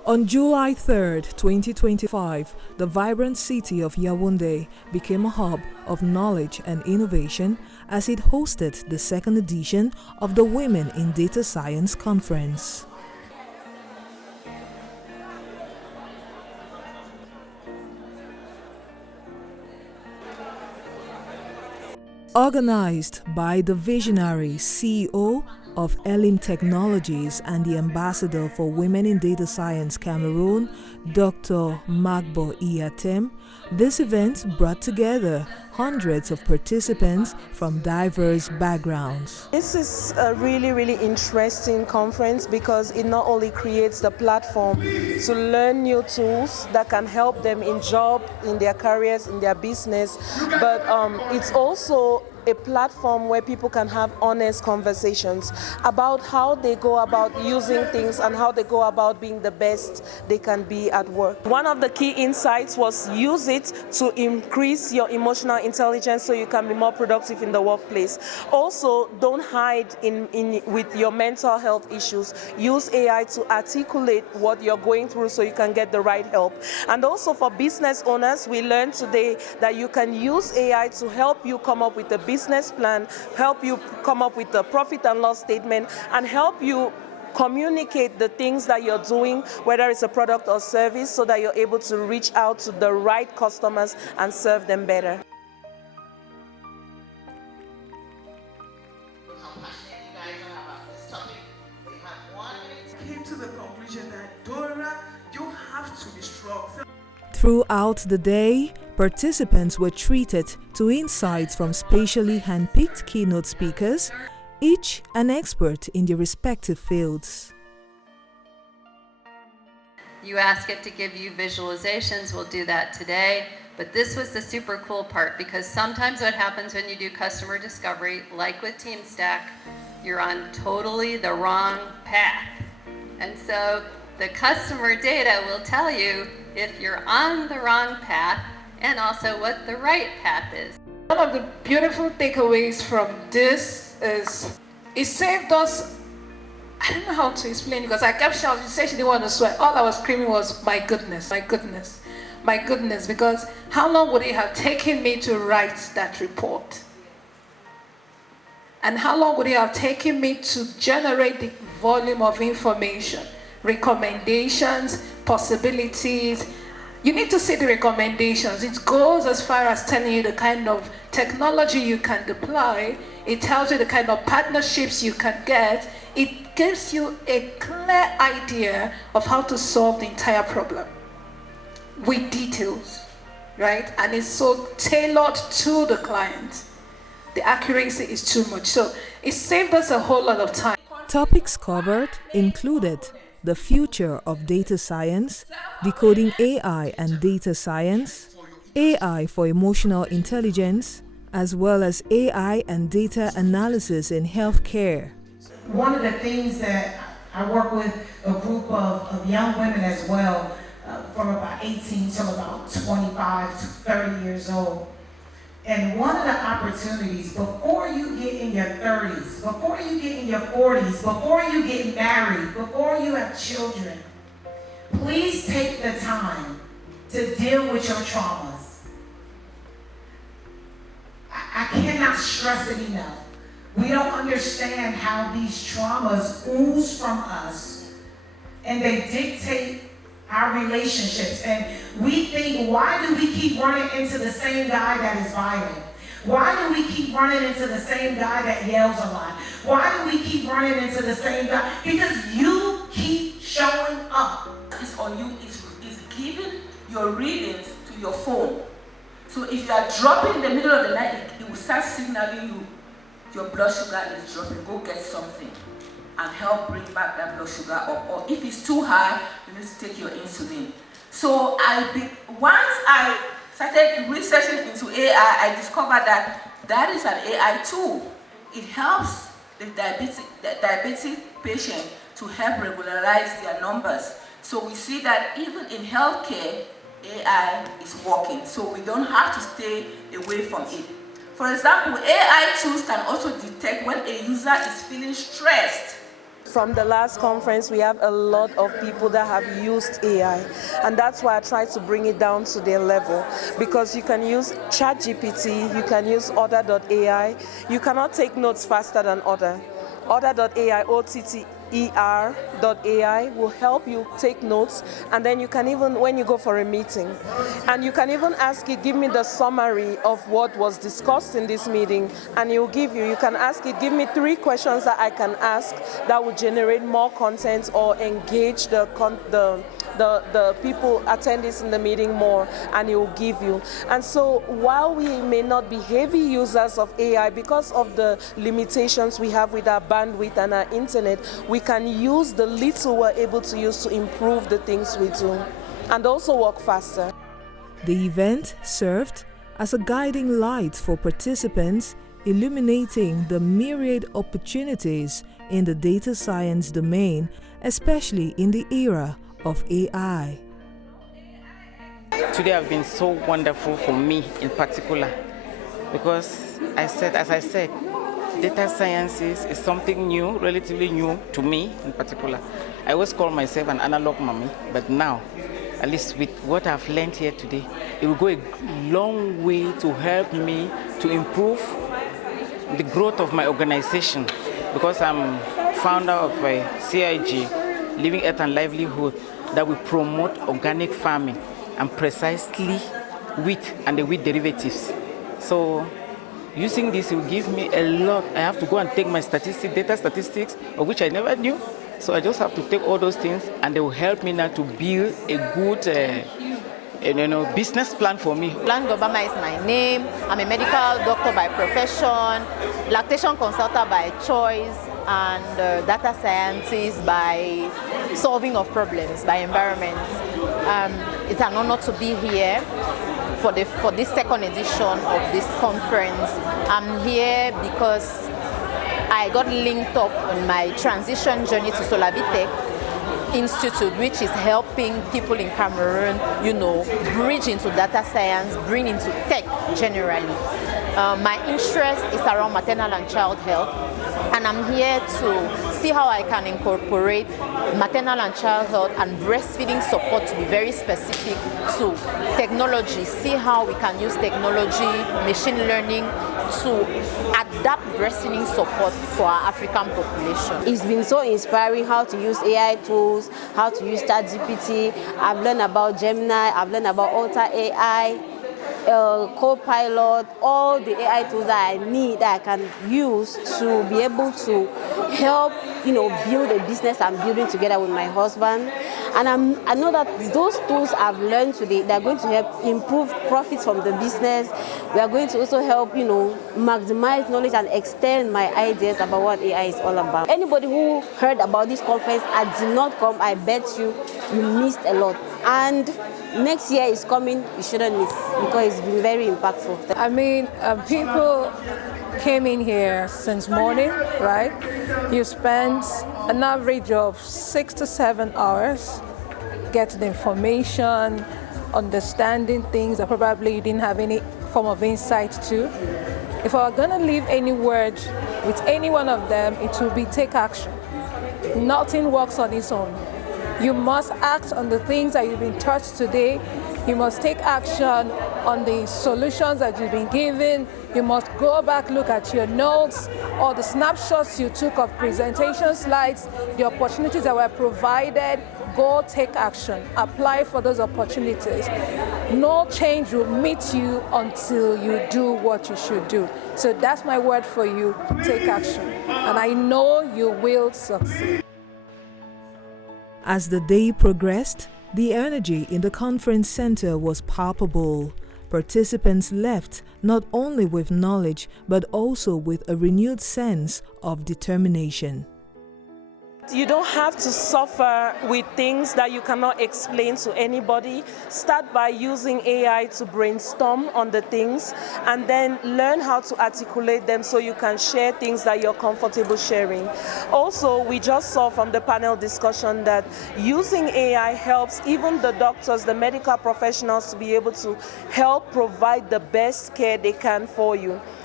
On July 3, 2025, the vibrant city of Yaoundé became a hub of knowledge and innovation as it hosted the second edition of the Women in Data Science Conference. Organized by the visionary CEO of Elim Technologies and the Ambassador for Women in Data Science Cameroon, Dr. Atem, this event brought together hundreds of participants from diverse backgrounds. This is a really interesting conference because it not only creates the platform to learn new tools that can help them in job, in their careers, in their business, but it's also a platform where people can have honest conversations about how they go about using things and how they go about being the best they can be at work. One of the key insights was use it to increase your emotional intelligence so you can be more productive in the workplace. Also, don't hide with your mental health issues. Use AI to articulate what you're going through so you can get the right help. And also for business owners, we learned today that you can use AI to help you come up with a business plan, help you come up with a profit and loss statement, and help you communicate the things that you're doing, whether it's a product or service, so that you're able to reach out to the right customers and serve them better. Came to the conclusion that Dora, you have to be strong. Throughout the day, participants were treated to insights from specially handpicked keynote speakers, each an expert in their respective fields. You ask it to give you visualizations, we'll do that today. But this was the super cool part, because sometimes what happens when you do customer discovery, like with TeamStack, you're on totally the wrong path. And so the customer data will tell you if you're on the wrong path and also what the right path is. One of the beautiful takeaways from this is it saved us. I don't know how to explain, because I kept shouting. She said she didn't want to swear. All I was screaming was, my goodness, my goodness, my goodness, because how long would it have taken me to write that report? And how long would it have taken me to generate the volume of information, recommendations, possibilities? You need to see the recommendations. It goes as far as telling you the kind of technology you can deploy. It tells you the kind of partnerships you can get. It gives you a clear idea of how to solve the entire problem with details, right? And it's so tailored to the client. The accuracy is too much. So it saved us a whole lot of time. Topics covered included the future of data science, decoding AI and data science, AI for emotional intelligence, as well as AI and data analysis in healthcare. One of the things that I work with a group of young women as well, from about 18 till about 25 to 30 years old. And one of the opportunities, before you get in your 30s, before you get in your 40s, before you get married, before you have children, please take the time to deal with your traumas. I cannot stress it enough. We don't understand how these traumas ooze from us, and they dictate our relationships. And we think, why do we keep running into the same guy that is violent? Why do we keep running into the same guy that yells a lot? Why do we keep running into the same guy? Because you keep showing up. It's on you. It's giving your readings to your phone. So if you are dropping in the middle of the night, it will start signaling you your blood sugar is dropping. Go get something and help bring back that blood sugar up. Or if it's too high, you need to take your insulin. So once I started researching into AI, I discovered that is an AI tool. It helps the diabetic patient to help regularize their numbers. So we see that even in healthcare, AI is working. So we don't have to stay away from it. For example, AI tools can also detect when a user is feeling stressed. from the last conference, we have a lot of people that have used AI. And that's why I try to bring it down to their level. Because you can use ChatGPT, you can use Other.ai. You cannot take notes faster than Other. Other.ai, OTTER.ai will help you take notes, and then you can even, when you go for a meeting, and you can even ask it, give me the summary of what was discussed in this meeting, and it will give you. You can ask it, give me 3 questions that I can ask that will generate more content or engage the people attendees in the meeting more, and it will give you. And so while we may not be heavy users of AI because of the limitations we have with our bandwidth and our internet, we can use the little we're able to use to improve the things we do and also work faster. The event served as a guiding light for participants, illuminating the myriad opportunities in the data science domain, especially in the era of AI. Today has been so wonderful for me in particular because as I said, data sciences is something new, relatively new to me in particular. I always call myself an analog mommy, but now, at least with what I've learned here today, it will go a long way to help me to improve the growth of my organization because I'm founder of CIG, Living Earth and Livelihood, that will promote organic farming and precisely wheat and the wheat derivatives. So using this will give me a lot. I have to go and take my data statistics, of which I never knew. So I just have to take all those things, and they will help me now to build a good business plan for me. Obama is my name. I'm a medical doctor by profession, lactation consultant by choice, and data scientist by solving of problems, by environment. It's an honor to be here for this second edition of this conference. I'm here because I got linked up on my transition journey to Solavitech Institute, which is helping people in Cameroon, bridge into data science, bring into tech generally. My interest is around maternal and child health, and I'm here to see how I can incorporate maternal and child health and breastfeeding support to be very specific to technology, see how we can use technology, machine learning to adapt breastfeeding support for our African population. It's been so inspiring how to use AI tools, how to use ChatGPT. I've learned about Gemini, I've learned about Alter AI, Copilot, all the AI tools that I need that I can use to be able to help, build a business I'm building together with my husband. And I know that those tools I've learned today, they're going to help improve profits from the business. We are going to also help, maximize knowledge and extend my ideas about what AI is all about. Anybody who heard about this conference and did not come, I bet you missed a lot. And next year is coming, you shouldn't miss because it's been very impactful. I mean, people came in here since morning, right? You spent an average of 6 to 7 hours getting the information, understanding things that probably you didn't have any form of insight to. If I were going to leave any word with any one of them, it will be take action. Nothing works on its own. You must act on the things that you've been taught today. You must take action on the solutions that you've been given. You must go back, look at your notes, or the snapshots you took of presentation slides, the opportunities that were provided. Go take action. Apply for those opportunities. No change will meet you until you do what you should do. So that's my word for you. Take action. And I know you will succeed. As the day progressed, the energy in the conference center was palpable. Participants left not only with knowledge, but also with a renewed sense of determination. You don't have to suffer with things that you cannot explain to anybody. Start by using AI to brainstorm on the things and then learn how to articulate them so you can share things that you're comfortable sharing. Also, we just saw from the panel discussion that using AI helps even the doctors, the medical professionals to be able to help provide the best care they can for you.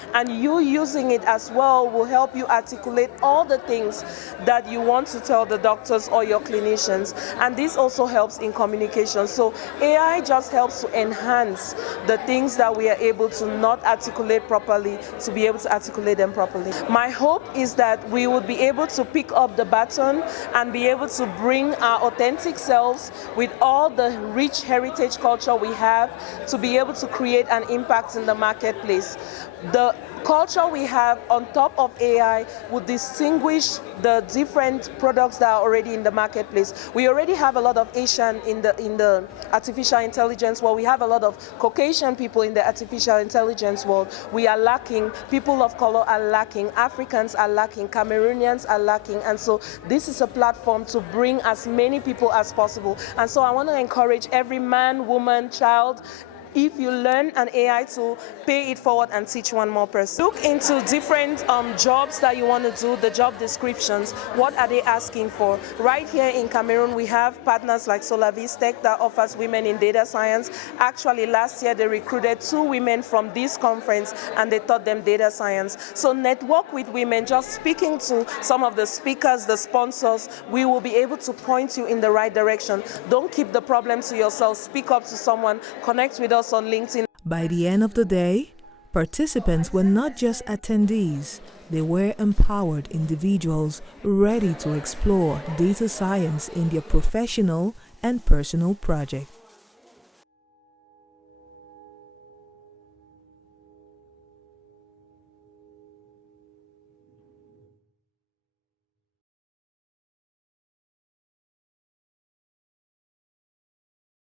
and you using it as well will help you articulate all the things that you want to tell the doctors or your clinicians, and this also helps in communication. So AI just helps to enhance the things that we are able to not articulate properly, to be able to articulate them properly. My hope is that we would be able to pick up the baton and be able to bring our authentic selves with all the rich heritage culture we have to be able to create an impact in the marketplace. The culture we have on top of AI would distinguish the different products that are already in the marketplace. We already have a lot of Asian in the artificial intelligence world. We have a lot of Caucasian people in the artificial intelligence world. We are lacking. People of color are lacking. Africans are lacking. Cameroonians are lacking. And so this is a platform to bring as many people as possible. And so I want to encourage every man, woman, child, if you learn an AI tool, pay it forward and teach one more person. Look into different jobs that you want to do, the job descriptions. What are they asking for? Right here in Cameroon, we have partners like Solavis Tech that offers women in data science. Actually, last year they recruited 2 women from this conference and they taught them data science. So network with women, just speaking to some of the speakers, the sponsors, we will be able to point you in the right direction. Don't keep the problem to yourself. Speak up to someone, connect with us on LinkedIn. By the end of the day, participants were not just attendees, they were empowered individuals ready to explore data science in their professional and personal projects.